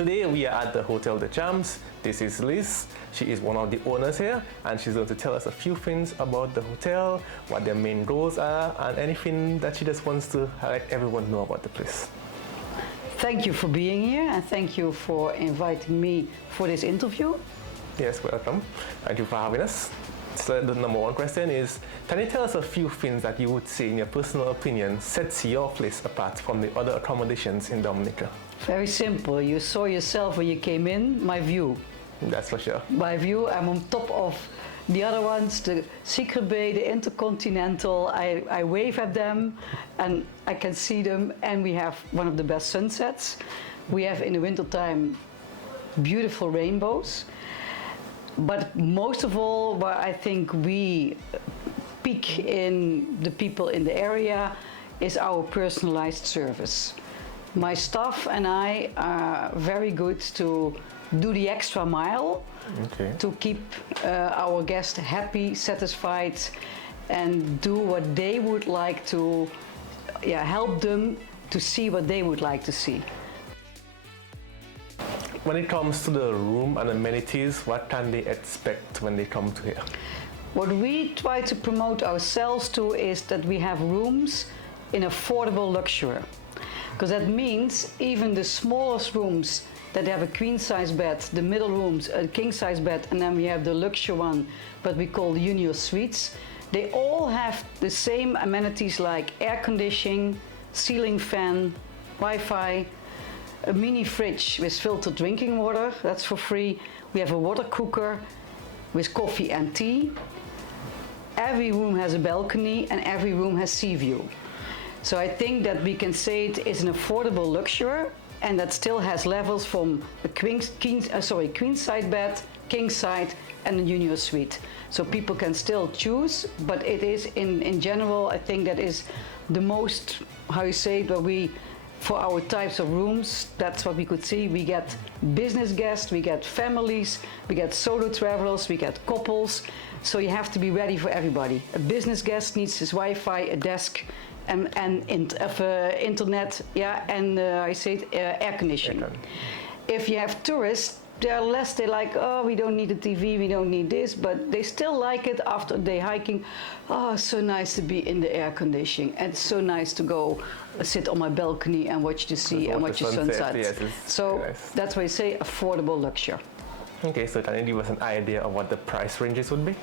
Today we are at the Hotel de Champs. This is Liz. She is one of the owners here, and she's going to tell us a few things about the hotel, what their main goals are, and anything that she just wants to let everyone know about the place. Thank you for being here, and thank you for inviting me for this interview. Yes, welcome. Thank you for having us. So the number one question is, can you tell us a few things that you would say, in your personal opinion, sets your place apart from the other accommodations in Dominica? Very simple. You saw yourself when you came in, my view. That's for sure. My view, I'm on top of the other ones, the Secret Bay, the Intercontinental. I wave at them and I can see them, and we have one of the best sunsets. We have in the wintertime beautiful rainbows. But most of all, where I think we peak in the people in the area is our personalized service. My staff and I are very good to do the extra mile, to keep our guests happy, satisfied, and do what they would like to, help them to see what they would like to see. When it comes to the room and amenities, what can they expect when they come to here? What we try to promote ourselves to is that we have rooms in affordable luxury. Because that means even the smallest rooms that have a queen size bed, the middle rooms a king size bed, and then we have the luxury one, what we call the junior suites, they all have the same amenities like air conditioning, ceiling fan, Wi-Fi, a mini fridge with filtered drinking water, that's for free. We have a water cooker with coffee and tea. Every room has a balcony and every room has sea view. So I think that we can say it is an affordable luxury, and that still has levels from a queen side bed, king side, and a junior suite. So people can still choose, but it is in general, I think that is the most, how you say it, where we, for our types of rooms, that's what we could see. We get business guests, we get families, we get solo travelers, we get couples. So you have to be ready for everybody. A business guest needs his Wi-Fi, a desk, and internet, air conditioning. If you have tourists, they're like, oh, we don't need a TV, we don't need this, but they still like it after a day hiking. Oh, so nice to be in the air conditioning, and it's so nice to go sit on my balcony and watch the sea and watch the sunset. Yes, so nice. That's why I say affordable luxury. Okay, so can you give us an idea of what the price ranges would be?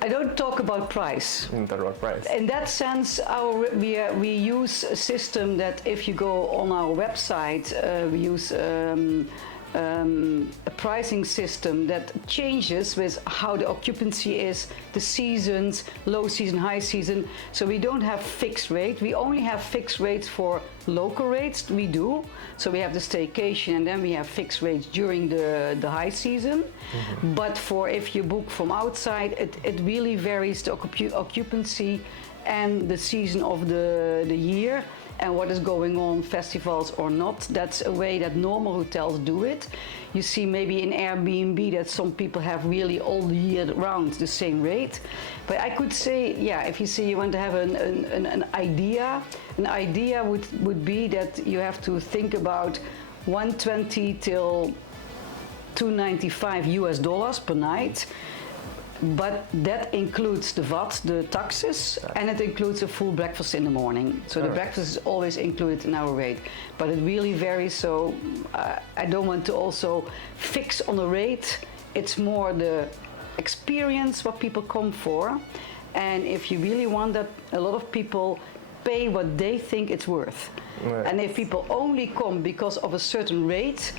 I don't talk about price. Talk about price. In that sense, we use a system that if you go on our website, we use a pricing system that changes with how the occupancy is, the seasons, low season, high season. So we don't have fixed rate. We only have fixed rates for local rates. We do. So we have the staycation, and then we have fixed rates during the high season. Mm-hmm. But for if you book from outside, it really varies the occupancy and the season of the year, and what is going on, festivals or not. That's a way that normal hotels do it. You see maybe in Airbnb that some people have really all the year round the same rate. But I could say, if you say you want to have an idea would be that you have to think about 120 till 295 US dollars per night. But that includes the VAT, the taxes, and it includes a full breakfast in the morning. So the breakfast is always included in our rate. But it really varies, so I don't want to also fix on the rate. It's more the experience what people come for. And if you really want that, a lot of people pay what they think it's worth. Right. And if people only come because of a certain rate,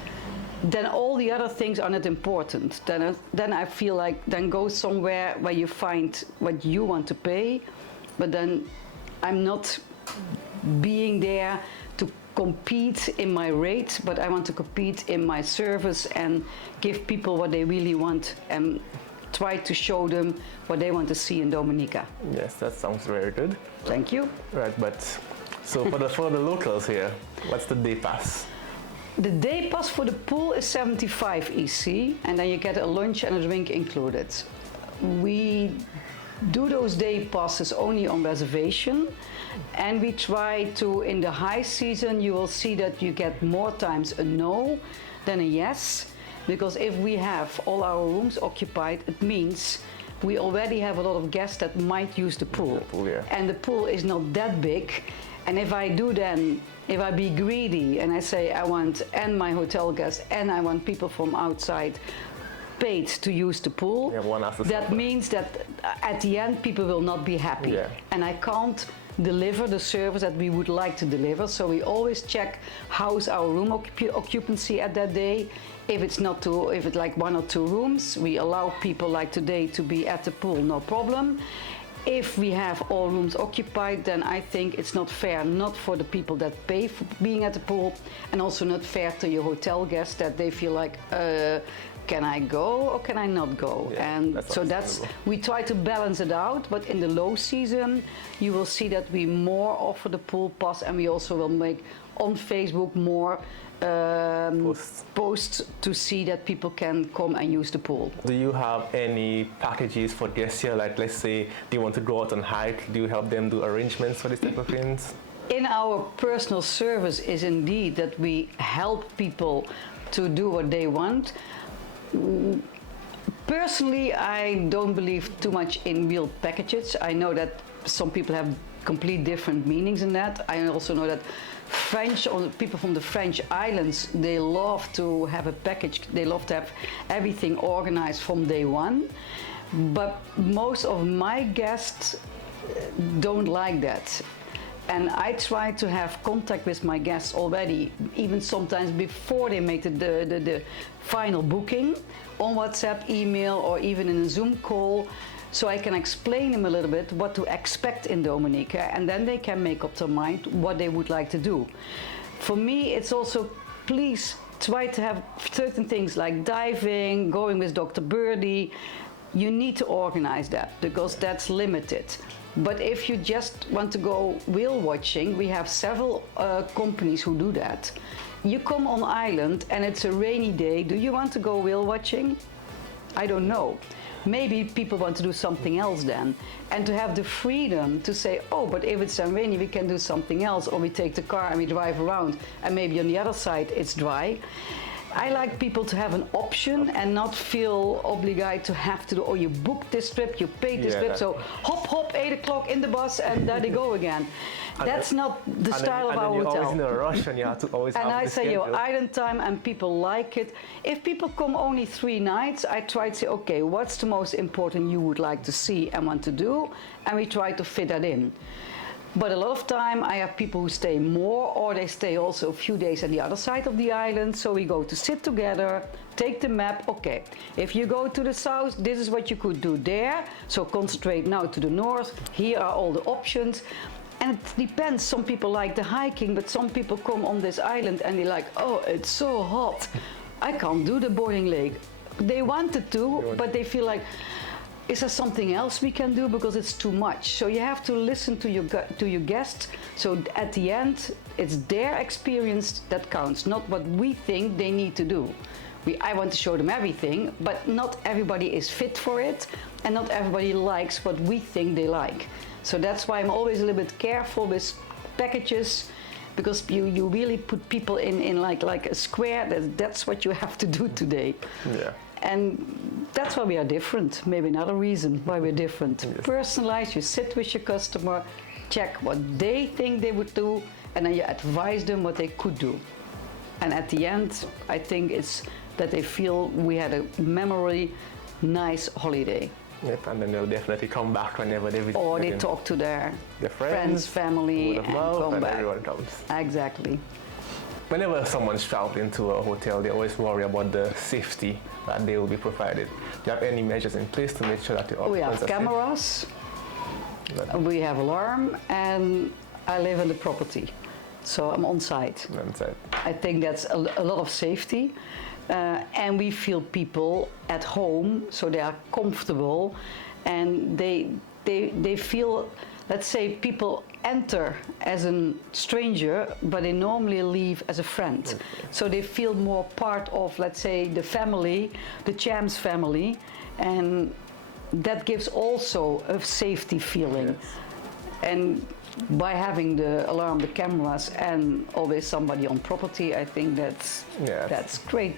then all the other things are not important. Then I feel like, then go somewhere where you find what you want to pay, but then I'm not being there to compete in my rate, but I want to compete in my service and give people what they really want and try to show them what they want to see in Dominica. Yes, that sounds very good. Thank you. Right, but so for the locals here, what's the day pass? The day pass for the pool is 75 EC, and then you get a lunch and a drink included. We do those day passes only on reservation, and we try to, in the high season, you will see that you get more times a no than a yes, because if we have all our rooms occupied, it means we already have a lot of guests that might use the pool. Yeah. And the pool is not that big, and if I be greedy and I say I want and my hotel guests and I want people from outside paid to use the pool, that means that at the end people will not be happy. Yeah. And I can't deliver the service that we would like to deliver, so we always check how's our room occupancy at that day. If it's like 1 or 2 rooms, we allow people like today to be at the pool, no problem. If we have all rooms occupied, then I think it's not fair, not for the people that pay for being at the pool, and also not fair to your hotel guests that they feel like, can I go or can I not go? Yeah, and so we try to balance it out, but in the low season, you will see that we more offer the pool pass, and we also will make on Facebook more posts to see that people can come and use the pool. Do you have any packages for guests here? Like, let's say they want to go out and hike. Do you help them do arrangements for these type of things? In our personal service is indeed that we help people to do what they want. Personally, I don't believe too much in real packages. I know that some people have complete different meanings in that. I also know that people from the French islands, they love to have a package. They love to have everything organized from day one. But most of my guests don't like that. And I try to have contact with my guests already, even sometimes before they make the final booking, on WhatsApp, email, or even in a Zoom call, so I can explain them a little bit what to expect in Dominica, and then they can make up their mind what they would like to do. For me, it's also, please try to have certain things like diving, going with Dr. Birdie. You need to organize that, because that's limited. But if you just want to go whale watching, we have several companies who do that. You come on island and it's a rainy day. Do you want to go whale watching? I don't know. Maybe people want to do something else then. And to have the freedom to say, oh, but if it's rainy, we can do something else. Or we take the car and we drive around, and maybe on the other side it's dry. I like people to have an option and not feel obliged to have to do, oh, you booked this trip, you paid this trip, so hop, 8 o'clock in the bus and there they go again. That's not the style of our hotel. You're always in a rush and you have to always have I the say schedule. your island time, and people like it. If people come only 3 nights, I try to say, okay, what's the most important you would like to see and want to do? And we try to fit that in. But a lot of time I have people who stay more, or they stay also a few days on the other side of the island. So we go to sit together, take the map. Okay, if you go to the south, this is what you could do there. So concentrate now to the north. Here are all the options. And it depends. Some people like the hiking, but some people come on this island and they're like, oh, it's so hot. I can't do the boarding lake. They wanted to, but they feel like, is there something else we can do, because it's too much? So you have to listen to your guests. So at the end, it's their experience that counts, not what we think they need to do. I want to show them everything, but not everybody is fit for it, and not everybody likes what we think they like. So that's why I'm always a little bit careful with packages, because you really put people in like a square. That's what you have to do today. Yeah. And that's why we are different. Maybe another reason why we're different. Yes. Personalize, you sit with your customer, check what they think they would do, and then you advise them what they could do. And at the end, I think it's that they feel we had a memorably nice holiday. Yep, and then they'll definitely come back whenever they visit. Or they talk to their friends, family, word of and mouth, come and back. everyone comes. Exactly. Whenever someone's traveling to a hotel, they always worry about the safety that they will be provided. Do you have any measures in place to make sure that the We occupants have are cameras, we have alarm, and I live in the property, so I'm on site. I think that's a lot of safety, and we feel people at home, so they are comfortable, and they feel, let's say, people enter as a stranger, but they normally leave as a friend. Okay. So they feel more part of, let's say, the family, the Champs family, and that gives also a safety feeling. Yes. And by having the alarm, the cameras, and always somebody on property, I think that's great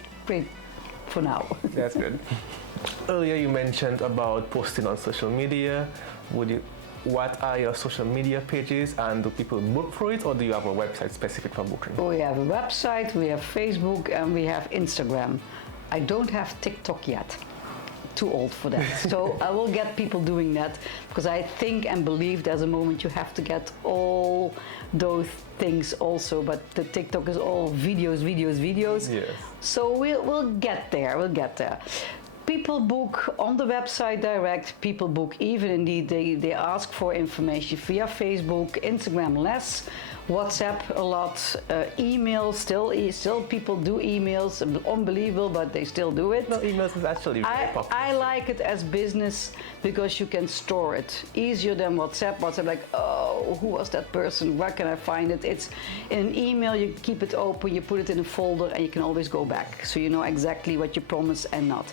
for now. That's good. Earlier you mentioned about posting on social media. What are your social media pages, and do people book for it, or do you have a website specific for booking? We have a website, we have Facebook, and we have Instagram. I don't have TikTok yet. Too old for that. So I will get people doing that, because I think and believe there's a moment you have to get all those things also, but the TikTok is all videos. Yes. So we'll get there. People book on the website direct, people book even indeed, they ask for information via Facebook, Instagram less, WhatsApp a lot, emails still people do emails, unbelievable, but they still do it. No, emails is actually very popular. I like it as business because you can store it easier than WhatsApp. WhatsApp, like, oh, who was that person? Where can I find it? It's in an email, you keep it open, you put it in a folder, and you can always go back. So you know exactly what you promised and not.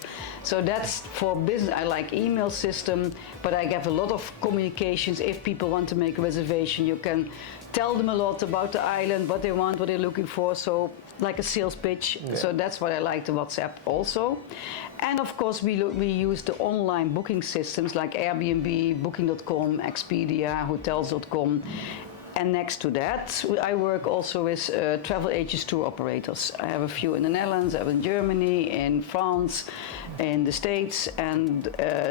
So that's for business. I like email system, but I get a lot of communications. If people want to make a reservation, you can tell them a lot about the island, what they want, what they're looking for. So like a sales pitch. Yeah. So that's what I like the WhatsApp also. And of course we use the online booking systems like Airbnb, Booking.com, Expedia, Hotels.com. And next to that, I work also with travel agents, tour operators. I have a few in the Netherlands, I have in Germany, in France, in the States, and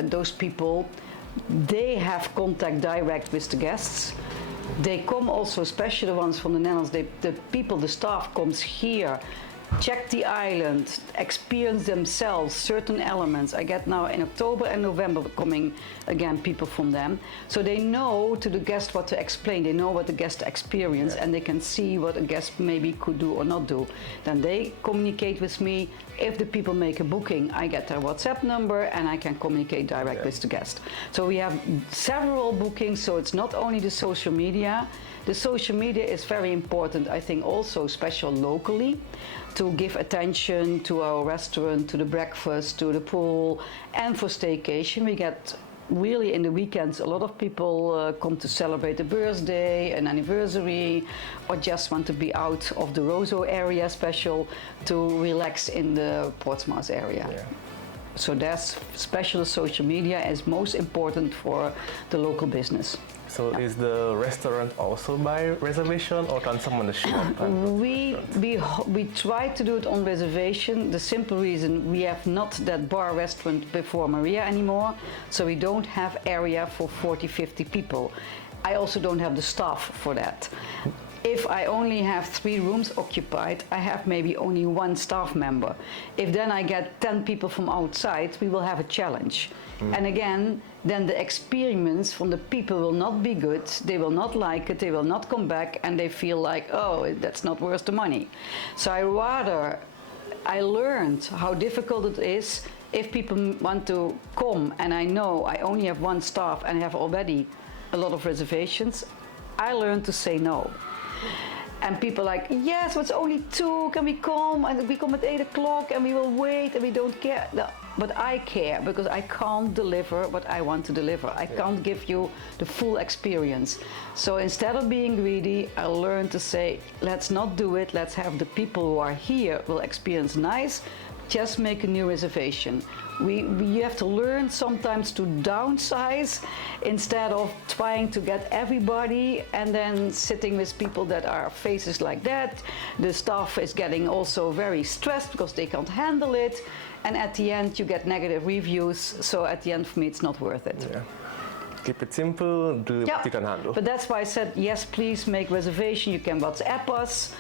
those people, they have contact direct with the guests. They come also, especially the ones from the Netherlands, the staff comes here, check the island, experience themselves certain elements. I get now in October and November coming again people from them. So they know to the guest what to explain, they know what the guest experience, and they can see what a guest maybe could do or not do. Then they communicate with me. If the people make a booking, I get their WhatsApp number and I can communicate direct with the guest. So we have several bookings, so it's not only the social media. The social media is very important, I think, also special locally, to give attention to our restaurant, to the breakfast, to the pool, and for staycation. We get really in the weekends a lot of people come to celebrate a birthday, an anniversary, or just want to be out of the Roseau area special to relax in the Portsmouth area. Yeah. So that's special social media is most important for the local business. So is the restaurant also by reservation, or can someone show up? We try to do it on reservation. The simple reason we have not that bar restaurant before Maria anymore, so we don't have area for 40-50 people. I also don't have the staff for that. If I only have 3 rooms occupied, I have maybe only 1 staff member. If then I get 10 people from outside, we will have a challenge. And again, then the experience from the people will not be good, they will not like it, they will not come back, and they feel like, oh, that's not worth the money. So I learned how difficult it is if people want to come, and I know I only have 1 staff and have already a lot of reservations, I learned to say no. And people are like, yes, it's only 2, can we come? And we come at 8 o'clock and we will wait and we don't care. No, but I care because I can't deliver what I want to deliver. I can't give you the full experience. So instead of being greedy, I learned to say, let's not do it. Let's have the people who are here will experience nice. Just make a new reservation. You have to learn sometimes to downsize instead of trying to get everybody and then sitting with people that are faces like that. The staff is getting also very stressed because they can't handle it, and at the end you get negative reviews. So at the end for me it's not worth it. Yeah. Keep it simple, do what you can handle. But that's why I said yes, please make reservation. You can WhatsApp us.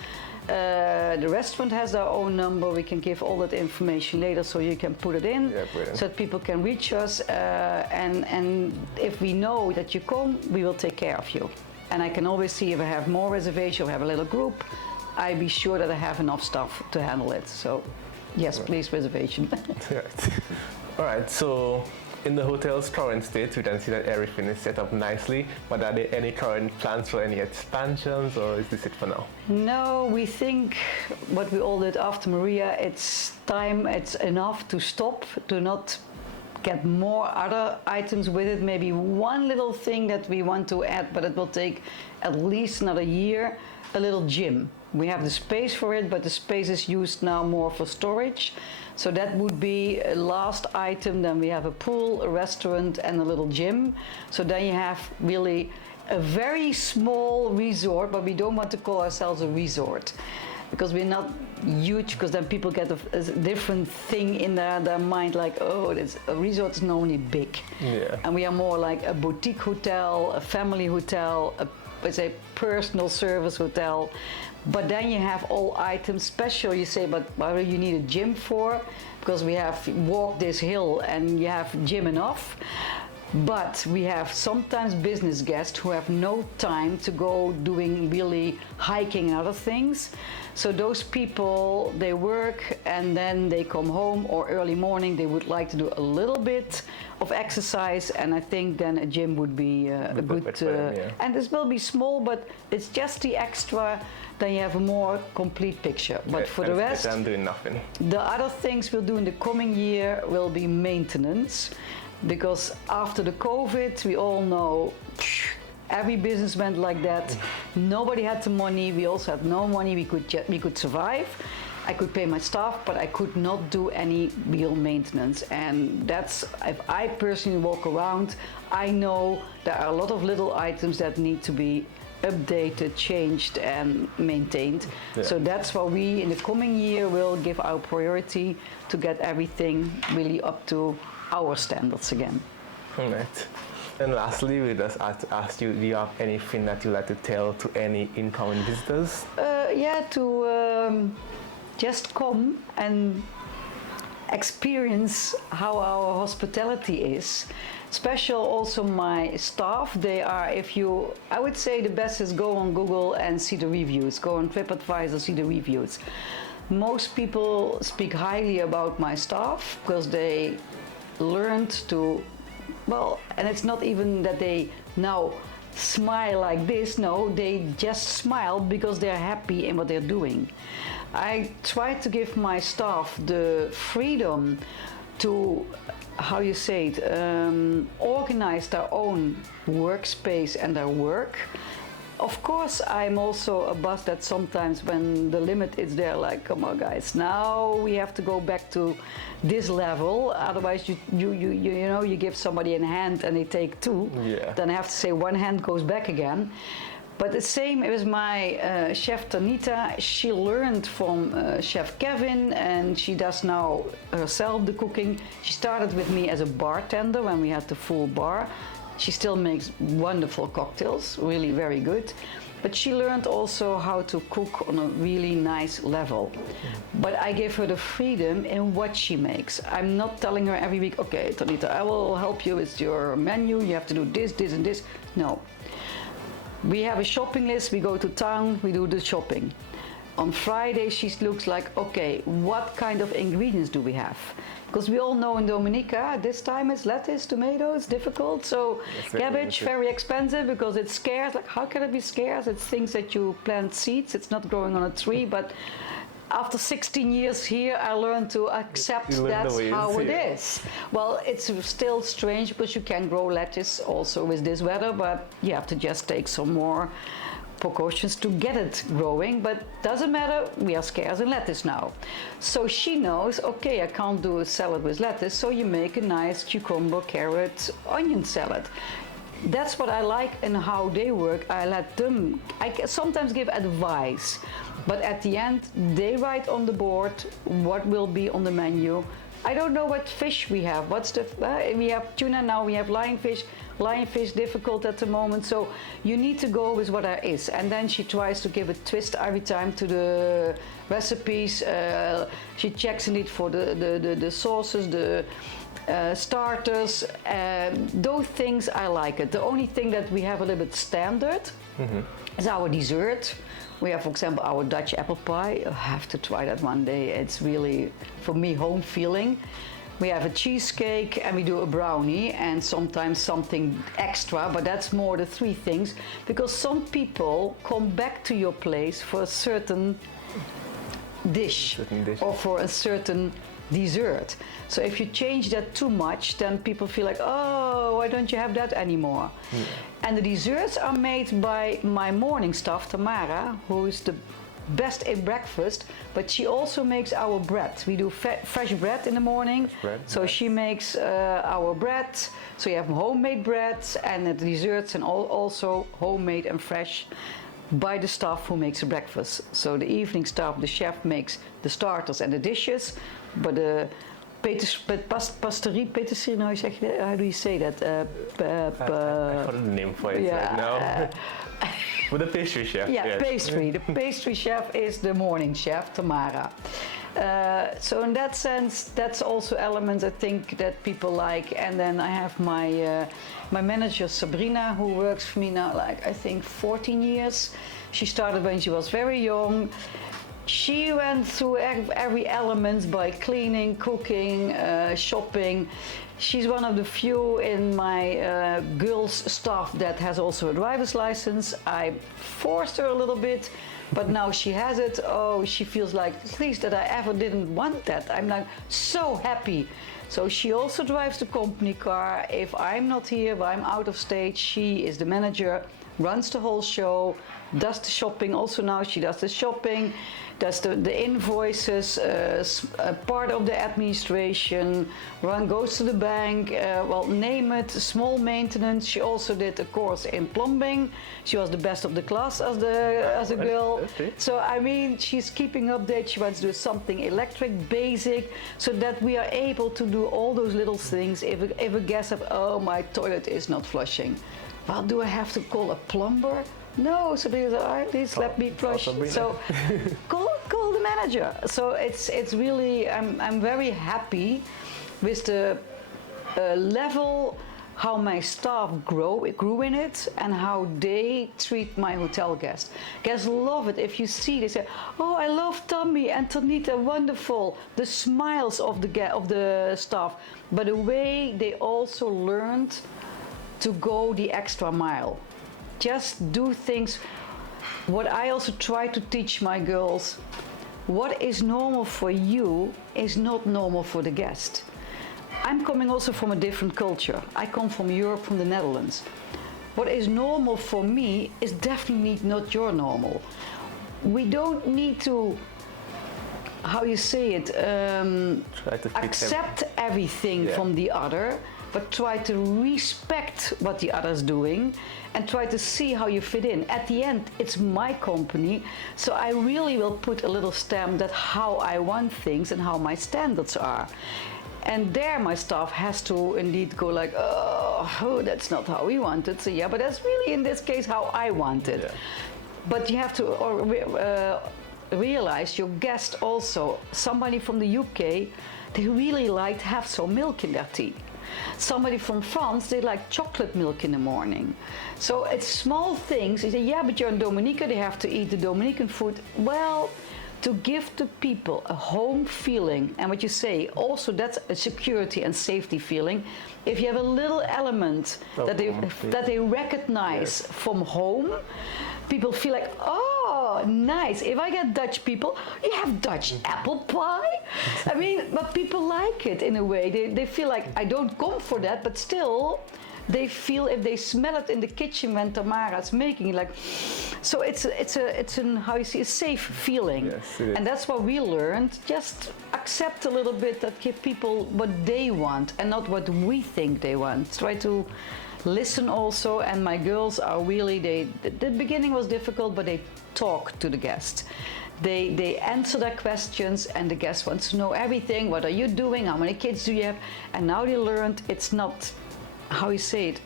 The restaurant has their own number. We can give all that information later, so you can put it in, so that people can reach us. And if we know that you come, we will take care of you. And I can always see if I have more reservation, or have a little group, I be sure that I have enough staff to handle it. So, yes, please, reservation. All right. So, in the hotel's current state, we can see that everything is set up nicely, but are there any current plans for any expansions, or is this it for now? No, we think what we all did after Maria, it's time, it's enough to stop, to not get more other items with it. Maybe one little thing that we want to add, but it will take at least another year, a little gym. We have the space for it, but the space is used now more for storage. So that would be a last item. Then we have a pool, a restaurant, and a little gym. So then you have really a very small resort, but we don't want to call ourselves a resort because we're not huge, because then people get a different thing in their mind, like, oh, a resort is normally big. Yeah. And we are more like a boutique hotel, a family hotel, let's say personal service hotel. But then you have all items special. You say, but what do you need a gym for? Because we have walked this hill and you have gym enough. But we have sometimes business guests who have no time to go doing really hiking and other things. So those people, they work and then they come home, or early morning they would like to do a little bit of exercise, and I think then a gym would be a good, and this will be small, but it's just the extra, then you have a more complete picture. But for the rest, I'm doing nothing. The other things we'll do in the coming year will be maintenance, because after the COVID, we all know every business went like that. Nobody had the money. We also had no money. We could survive. I could pay my staff, but I could not do any real maintenance. And that's, if I personally walk around, I know there are a lot of little items that need to be updated, changed, and maintained. Yeah. So that's why we, in the coming year, will give our priority to get everything really up to our standards again. All right. And lastly, we just ask you, do you have anything that you'd like to tell to any incoming visitors? To just come and experience how our hospitality is. Special also my staff, they are, I would say the best is go on Google and see the reviews, go on TripAdvisor, see the reviews. Most people speak highly about my staff because they learned to, and it's not even that they now smile like this, no, they just smile because they're happy in what they're doing. I try to give my staff the freedom to, organize their own workspace and their work. Of course, I'm also a boss that sometimes when the limit is there, like, come on guys, now we have to go back to this level. Otherwise, you give somebody a hand and they take two. Yeah. Then I have to say one hand goes back again. But the same as my chef Tanita, she learned from Chef Kevin, and she does now herself the cooking. She started with me as a bartender when we had the full bar. She still makes wonderful cocktails, really very good. But she learned also how to cook on a really nice level. But I give her the freedom in what she makes. I'm not telling her every week, okay, Tanita, I will help you with your menu. You have to do this, this, and this. No. We have a shopping list, we go to town, we do the shopping. On Friday she looks like, okay, what kind of ingredients do we have? Because we all know in Dominica, this time it's lettuce, tomatoes, difficult. So cabbage, very expensive because it's scarce. Like, how can it be scarce? It's things that you plant seeds, it's not growing on a tree. But after 16 years here, I learned to accept that's how it is. Well, it's still strange because you can grow lettuce also with this weather, but you have to just take some more precautions to get it growing, but doesn't matter, we are scarce in lettuce now. So she knows, okay, I can't do a salad with lettuce, so you make a nice cucumber, carrot, onion salad. That's what I like and how they work. I let them, I sometimes give advice, but at the end, they write on the board what will be on the menu. I don't know what fish we have. We have tuna now, we have lionfish. Lionfish difficult at the moment, so you need to go with what there is. And then she tries to give a twist every time to the recipes. She checks in it for the sauces, the starters. Those things I like it. The only thing that we have a little bit standard is our dessert. We have, for example, our Dutch apple pie. I have to try that one day. It's really, for me, home feeling. We have a cheesecake and we do a brownie and sometimes something extra, but that's more the three things, because some people come back to your place for a certain dish or for a certain dessert. So if you change that too much, then people feel like, oh, why don't you have that anymore? And the desserts are made by my morning staff, Tamara, who is the best in breakfast, but she also makes our bread. We do fresh bread in the morning, so nice. She makes our bread. So you have homemade bread and the desserts, and also homemade and fresh by the staff who makes the breakfast. So the evening staff, the chef, makes the starters and the dishes, but the patisserie, how do you say that? I forgot the name for it right now. With the pastry chef. Yeah, yes. pastry. The pastry chef is the morning chef, Tamara. So in that sense, that's also elements I think that people like. And then I have my manager Sabrina, who works for me now like I think 14 years. She started when she was very young. She went through every element by cleaning, cooking, shopping. She's one of the few in my girls staff that has also a driver's license. I forced her a little bit, but now she has it. Oh, she feels like, at least that I ever didn't want that. I'm like so happy. So she also drives the company car. If I'm not here, if I'm out of stage, she is the manager, runs the whole show, does the shopping. Also now she does the shopping, does the invoices, part of the administration, goes to the bank, well, name it, small maintenance. She also did a course in plumbing. She was the best of the class as a girl. So I mean, she's keeping update. She wants to do something electric, basic, so that we are able to do all those little things. If a guest says, oh, my toilet is not flushing, well, do I have to call a plumber? No, so please let me flush. So call the manager. So it's really, I'm very happy with the level how my staff grew in it, and how they treat my hotel guests. Guests love it. If you see, they say, oh, I love Tommy and Tonita, wonderful. The smiles of the staff, but the way they also learned to go the extra mile. Just do things. What I also try to teach my girls, what is normal for you is not normal for the guest. I'm coming also from a different culture. I come from Europe, from the Netherlands. What is normal for me is definitely not your normal. We don't need to, how you say it, accept everything from the other, but try to respect what the other's doing and try to see how you fit in. At the end, it's my company, so I really will put a little stamp that how I want things and how my standards are. And there my staff has to indeed go like, oh, that's not how we want it. So yeah, but that's really in this case how I want it. Yeah. But you have to realize your guest also, somebody from the UK, they really like to have some milk in their tea. Somebody from France, they like chocolate milk in the morning. So it's small things. You say, yeah, but you're in Dominica, they have to eat the Dominican food. Well, to give the people a home feeling, and what you say, also that's a security and safety feeling. If you have a little element that they recognize from home, people feel like, oh, nice. If I get Dutch people, you have Dutch apple pie. I mean, but people like it in a way. They feel like, I don't come for that, but still, they feel if they smell it in the kitchen when Tamara's making it, like, so it's how you see, a safe feeling. Yes, and that's what we learned. Just accept a little bit, that give people what they want and not what we think they want. Try to listen also, and my girls are really, the beginning was difficult, but they talk to the guests. They answer their questions, and the guest wants to know everything. What are you doing? How many kids do you have? And now they learned it's not, how you say it,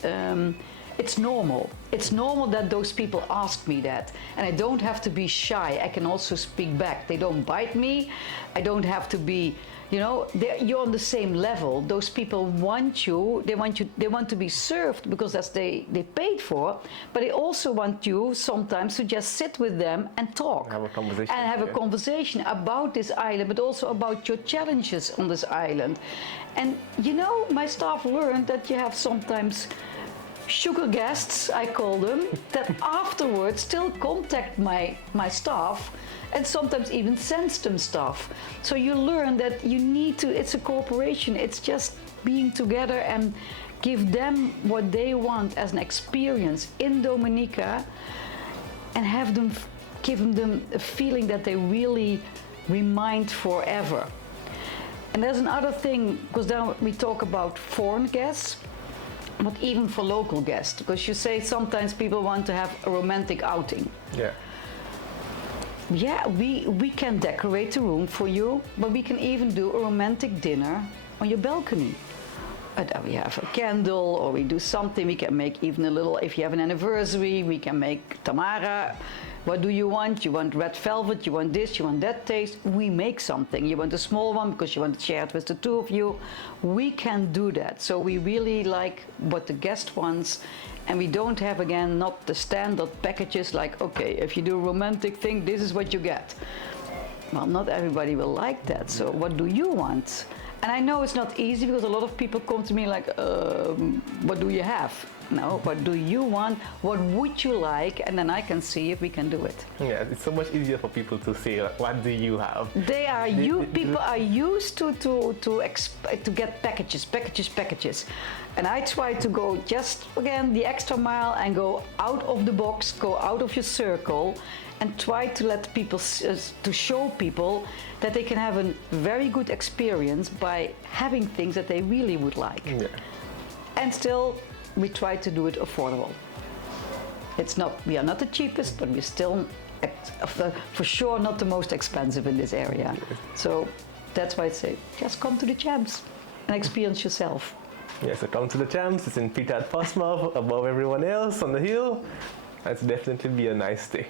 it's normal. It's normal that those people ask me that, and I don't have to be shy. I can also speak back. They don't bite me. I don't have to be, you know, you're on the same level. Those people want you. They want to be served because that's they paid for. But they also want you sometimes to just sit with them and talk, have a conversation, and have a conversation about this island, but also about your challenges on this island. And you know, my staff learned that you have sometimes sugar guests, I call them, that afterwards still contact my staff and sometimes even sends them stuff. So you learn that you need to, it's a cooperation, it's just being together and give them what they want as an experience in Dominica and have them, give them a feeling that they really remind forever. And there's another thing, because now we talk about foreign guests, but even for local guests, because you say sometimes people want to have a romantic outing. Yeah. Yeah, we can decorate the room for you, but we can even do a romantic dinner on your balcony. We have a candle, or we do something. We can make even a little, if you have an anniversary, we can make Tamara. What do you want? You want red velvet, you want this, you want that taste. We make something. You want a small one because you want to share it with the two of you. We can do that. So we really like what the guest wants. And we don't have, again, not the standard packages like, okay, if you do a romantic thing, this is what you get. Well, not everybody will like that. So what do you want? And I know it's not easy because a lot of people come to me like, what do you have? No, what do you want? What would you like? And then I can see if we can do it. Yeah, it's so much easier for people to say, like, what do you have? People are used to get packages. And I try to go just, again, the extra mile and go out of the box, go out of your circle, and try to let people, to show people that they can have a very good experience by having things that they really would like. Yeah. And still, we try to do it affordable. It's not, we are not the cheapest, but we're still, for sure, not the most expensive in this area. So that's why I say, just come to the Champs and experience yourself. Yeah, so come to the Champs. It's in Picard, Portsmouth, above everyone else on the hill. It's definitely be a nice day.